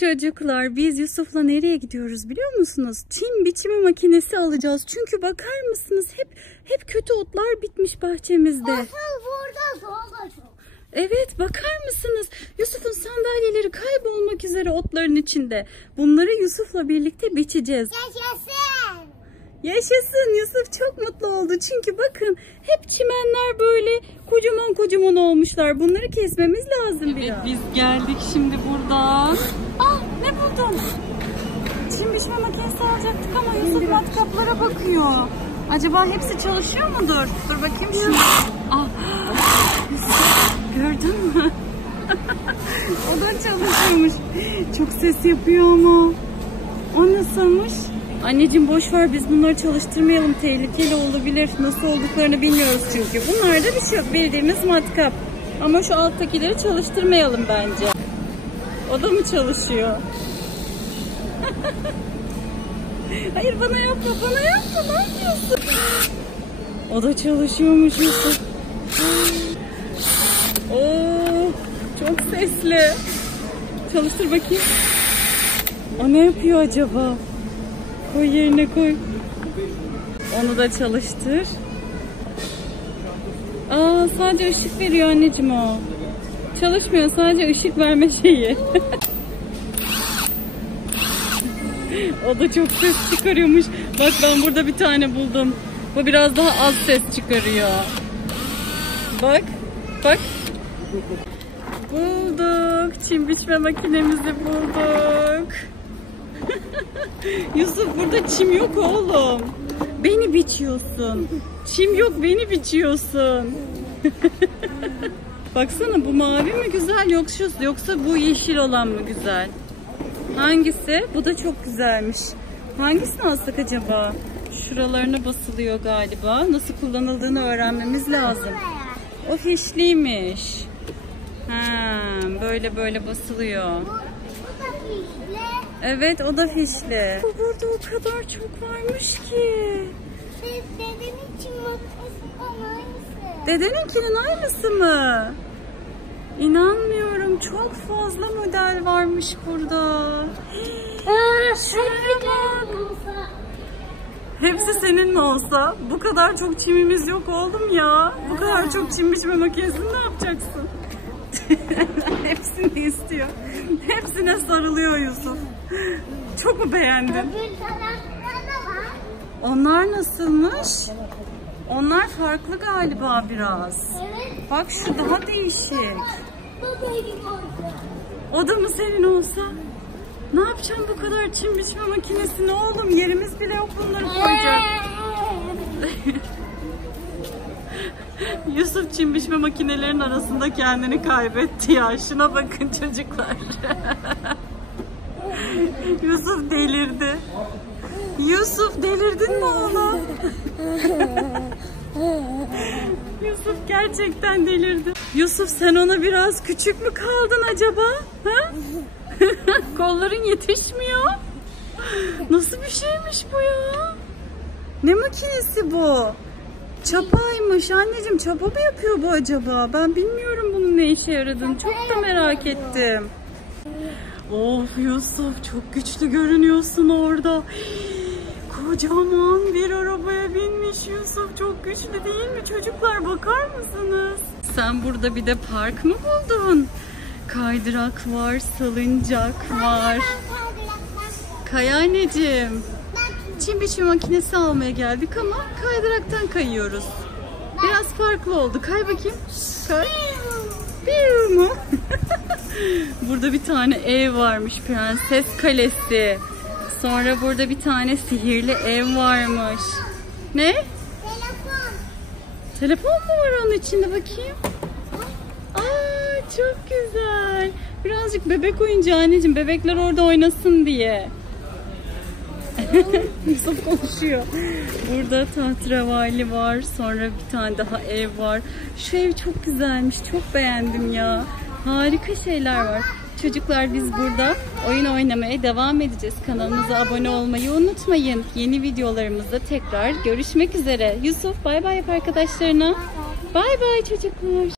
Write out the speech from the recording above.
Çocuklar biz Yusuf'la nereye gidiyoruz biliyor musunuz? Çim biçimi makinesi alacağız. Çünkü bakar mısınız hep kötü otlar bitmiş bahçemizde. Asıl burada soğuk çok. Evet, bakar mısınız? Yusuf'un sandalyeleri kaybolmak üzere otların içinde. Bunları Yusuf'la birlikte biçeceğiz. Yaşasın. Yaşasın, Yusuf çok mutlu oldu. Çünkü bakın hep çimenler böyle kocaman kocaman olmuşlar. Bunları kesmemiz lazım biraz. Evet, biz geldik şimdi buradan. Ah, ne buldun? Çim biçme makinesi alacaktık ama Yusuf matkaplara bakıyor. Acaba hepsi çalışıyor mudur? Dur bakayım şimdi. Ah, Yusuf, gördün mü? O da çalışıyormuş. Çok ses yapıyor ama. O nasılmış? Anneciğim boş ver, biz bunları çalıştırmayalım, tehlikeli olabilir. Nasıl olduklarını bilmiyoruz çünkü. Bunlarda bir şey yok, bildiğimiz matkap. Ama şu alttakileri çalıştırmayalım bence. O da mı çalışıyor? Hayır, bana yapma, bana yapma, ne yapıyorsun? O da çalışıyormuş Yusuf. Oo, çok sesli. Çalıştır bakayım. O ne yapıyor acaba? Koy yerine koy. Onu da çalıştır. Aa, sadece ışık veriyor anneciğim o. Çalışmıyor, sadece ışık verme şeyi. O da çok ses çıkarıyormuş. Bak, ben burada bir tane buldum. Bu biraz daha az ses çıkarıyor. Bak, bak. Bulduk. Çim biçme makinemizi bulduk. Yusuf, burada çim yok oğlum. Beni biçiyorsun. Çim yok, beni biçiyorsun. Baksana, bu mavi mi güzel yoksa bu yeşil olan mı güzel? Hangisi? Bu da çok güzelmiş. Hangisini alsak acaba? Şuralarına basılıyor galiba. Nasıl kullanıldığını öğrenmemiz lazım. O fişliymiş. Ha, böyle basılıyor. Evet, o da fişli. Burada o kadar çok varmış ki. Dedenin çim makinesinin aynısı. Dedeninkinin aynısı mı? İnanmıyorum, çok fazla model varmış burada. Şuraya bak. Hepsi senin mi olsa? Bu kadar çok çimimiz yok oğlum ya. Bu kadar çok çim biçme makinesini ne yapacaksın? Hepsini istiyor. Hepsine sarılıyor Yusuf. Çok mu beğendin? Öbür tarafta da var. Onlar nasılmış? Onlar farklı galiba biraz. Evet. Bak, şu daha değişik. Bu benim oldu. O da mı senin olsa? Ne yapacağım bu kadar çim biçme makinesini oğlum? Yerimiz bile yok bunları koyacak. Yusuf çim biçme makinelerinin arasında kendini kaybetti ya. Şuna bakın çocuklar. Yusuf delirdi. Yusuf, delirdin mi oğlum? Yusuf gerçekten delirdi. Yusuf, sen ona biraz küçük mü kaldın acaba? Ha? Kolların yetişmiyor. Nasıl bir şeymiş bu ya? Ne makinesi bu? Çapaymış anneciğim. Çapa mı yapıyor bu acaba? Ben bilmiyorum bunun ne işe yaradığını. Çok da merak ettim. Of Yusuf, çok güçlü görünüyorsun orada. Kocaman bir arabaya binmiş Yusuf. Çok güçlü değil mi çocuklar? Bakar mısınız? Sen burada bir de park mı buldun? Kaydırak var, salıncak var. Kay anneciğim. Çim biçme makinesi almaya geldik ama kaydıraktan kayıyoruz. Biraz farklı oldu. Kay bakayım. Kay. Piu mu? Burada bir tane ev varmış. Prenses Kalesi. Sonra burada bir tane sihirli ev varmış. Ne? Telefon. Telefon mu var onun içinde, bakayım? Aa, çok güzel. Birazcık bebek oyuncağı anneciğim. Bebekler orada oynasın diye. Yusuf konuşuyor. Burada tahterevalli var. Sonra bir tane daha ev var. Şu ev çok güzelmiş. Çok beğendim ya. Harika şeyler var. Çocuklar, biz burada oyun oynamaya devam edeceğiz. Kanalımıza abone olmayı unutmayın. Yeni videolarımızda tekrar görüşmek üzere. Yusuf, bay bay yap arkadaşlarına. Bay bay çocuklar.